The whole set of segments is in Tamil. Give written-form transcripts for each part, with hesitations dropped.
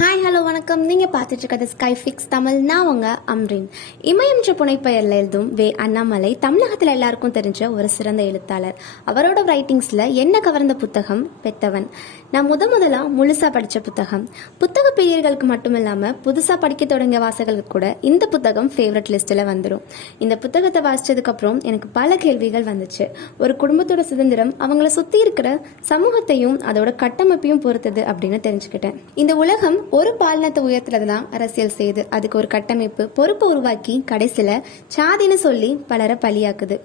ஹாய் ஹலோ வணக்கம். நீங்கள் பார்த்துட்டு இருக்கிறது ஸ்கை ஃபிக்ஸ் தமிழ். நான் உங்க அம்ரின். இமயம்ன்ற புனைப்பெயரில் எழுதும் அண்ணாமலை தமிழகத்தில் எல்லாருக்கும் தெரிஞ்ச ஒரு சிறந்த எழுத்தாளர். அவரோட ரைட்டிங்ஸில் என்ன கவர்ந்த புத்தகம் பெத்தவன். நான் முதலாக முழுசாக படித்த புத்தக பிரியர்களுக்கு மட்டும் இல்லாமல் புதுசாக படிக்க தொடங்கிய வாசகர்களுக்கு கூட இந்த புத்தகம் ஃபேவரட் லிஸ்ட்டில் வந்துடும். இந்த புத்தகத்தை வாசித்ததுக்கப்புறம் எனக்கு பல கேள்விகள் வந்துச்சு. ஒரு குடும்பத்தோட சுதந்திரம் அவங்கள சுற்றி இருக்கிற சமூகத்தையும் அதோட கட்டமைப்பையும் பொறுத்தது அப்படின்னு தெரிஞ்சுக்கிட்டேன். இந்த உலகம் ஒரு பாலினத்தை உயர்த்துறதுதான் அரசியல் செய்யுது. அதுக்கு ஒரு கட்டமைப்பு பொறுப்பை உருவாக்கி கடைசியில சாதின்னு சொல்லி பலரை பலியாக்குது.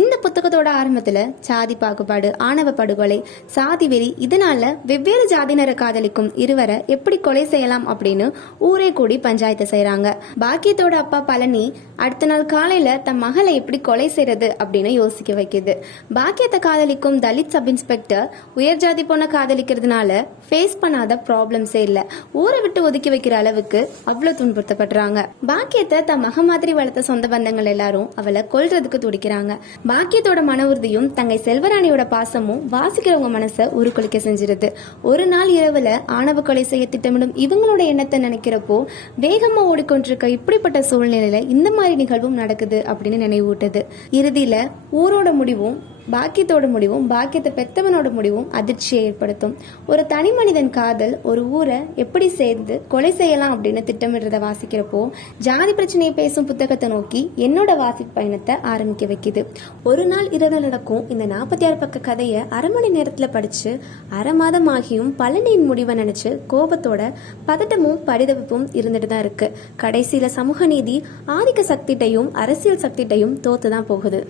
இந்த புத்தகத்தோட ஆரம்பத்துல சாதி பாகுபாடு, ஆணவ படுகொலை, சாதி வெறி, இதனால வெவ்வேறு ஜாதியினரை காதலிக்கும் இருவரை எப்படி கொலை செய்யலாம் அப்படின்னு ஊரே கூடி பஞ்சாயத்து செய்யறாங்க. பாக்கியத்தோட அப்பா பழனி அடுத்த நாள் காலையில தன் மகளை எப்படி கொலை செய்யறது அப்படின்னு யோசிக்க வைக்குது. பாக்கியத்தை காதலிக்கும் தலித் சப் இன்ஸ்பெக்டர் உயர் ஜாதி பொண்ணை காதலிக்கிறதுனால ஃபேஸ் பண்ணாத ப்ராப்ளம்ஸே இல்ல, ஊரை விட்டு ஒதுக்கி வைக்கிற அளவுக்கு அவ்வளவு துன்புறுத்தப்படுறாங்க. பாக்கியத்தை தன் மக மாதிரி வளர்த்த சொந்த பந்தங்கள் எல்லாரும் அவளை கொல்றதுக்கு துடிக்கிறாங்க. பாக்கியத்தோட மன உறுதியும் தங்கை செல்வராணியோட பாசமும் வாசிக்கிறவங்க மனசை உருக்குலைக்க செஞ்சிருது. ஒரு நாள் இரவுல ஆணவ கொலை செய்ய திட்டமிடும் இவங்களோட எண்ணத்தை நினைக்கிறப்போ வேகமா ஓடிக்கொண்டிருக்க இப்படிப்பட்ட சூழ்நிலையில இந்த மாதிரி நிகழ்வும் நடக்குது அப்படின்னு நினைவூட்டுது. இறுதியில ஊரோட முடிவும் பாக்கியத்தோட முடிவும் பாக்கியத்தை பெத்தவனோட முடிவும் அதிர்ச்சியை ஏற்படுத்தும். ஒரு தனி மனிதன் காதல் ஒரு ஊரை எப்படி சேர்ந்து கொலை செய்யலாம் அப்படின்னு திட்டமிடுறத வாசிக்கிறப்போ ஜாதி பிரச்சனையை பேசும் புத்தகத்தை நோக்கி என்னோட வாசிப்பு பயணத்தை ஆரம்பிக்க வைக்குது. ஒரு நாள் இரவு நடக்கும் இந்த 46 பக்க கதையை அரை மணி நேரத்துல படிச்சு அரை மாதம் ஆகியும் பழனியின் முடிவை நினைச்சு கோபத்தோட பதட்டமும் பரிதவிப்பும் இருந்துட்டு தான் இருக்கு. கடைசியில சமூக நீதி ஆதிக்க சக்திட்டையும் அரசியல் சக்திட்டையும் தோத்துதான் போகுது.